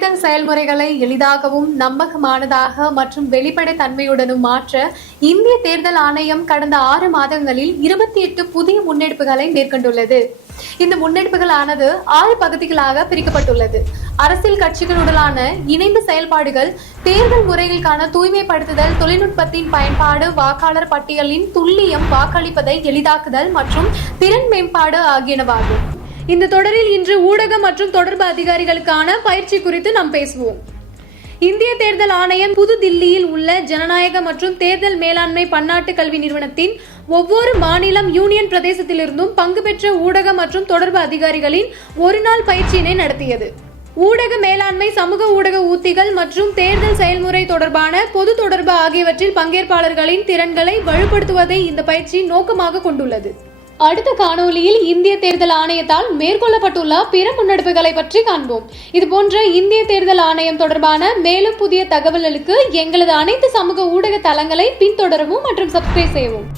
தேர்தல் செயல்முறைகளை எளிதாகவும் நம்பகமானதாக மற்றும் வெளிப்படைத்தன்மையுடனும் மாற்ற இந்திய தேர்தல் ஆணையம் கடந்த 6 மாதங்களில் 28 புதிய முன்னெடுப்புகளை மேற்கொண்டுள்ளது. இந்த முன்னெடுப்புகளானது 6 பகுதிகளாக பிரிக்கப்பட்டுள்ளது. அரசியல் கட்சிகளுடனான இணைந்த செயல்பாடுகள், தேர்தல் முறைகளுக்கான தூய்மைப்படுத்துதல், தொழில்நுட்பத்தின் பயன்பாடு, வாக்காளர் பட்டியலின் துல்லியம், வாக்களிப்பதை எளிதாக்குதல் மற்றும் திறன் மேம்பாடு ஆகியனவாகும். இந்த தொடரில் இன்று ஊடக மற்றும் தொடர்பு அதிகாரிகளுக்கான பயிற்சி குறித்து நாம் பேசுவோம். இந்திய தேர்தல் ஆணையம் புதுதில்லியில் உள்ள ஜனநாயக மற்றும் தேர்தல் மேலாண்மை பன்னாட்டு கல்வி நிறுவனத்தின் ஒவ்வொரு மாநிலம், யூனியன் பிரதேசத்திலிருந்தும் பங்கு பெற்ற ஊடக மற்றும் தொடர்பு அதிகாரிகளின் ஒரு நாள் பயிற்சியினை நடத்தியது. ஊடக மேலாண்மை, சமூக ஊடக உத்திகள் மற்றும் தேர்தல் செயல்முறை தொடர்பான பொது தொடர்பு ஆகியவற்றில் பங்கேற்பாளர்களின் திறன்களை வலுப்படுத்துவதை இந்த பயிற்சி நோக்கமாக கொண்டுள்ளது. அடுத்த காணொலியில் இந்திய தேர்தல் ஆணையத்தால் மேற்கொள்ளப்பட்டுள்ள பிற முன்னெடுப்புகளை பற்றி காண்போம். இதுபோன்ற இந்திய தேர்தல் ஆணையம் தொடர்பான மேலும் புதிய தகவல்களுக்கு எங்களது அனைத்து சமூக ஊடக தளங்களை பின்தொடரவும் மற்றும் சப்ஸ்கிரைப் செய்யவும்.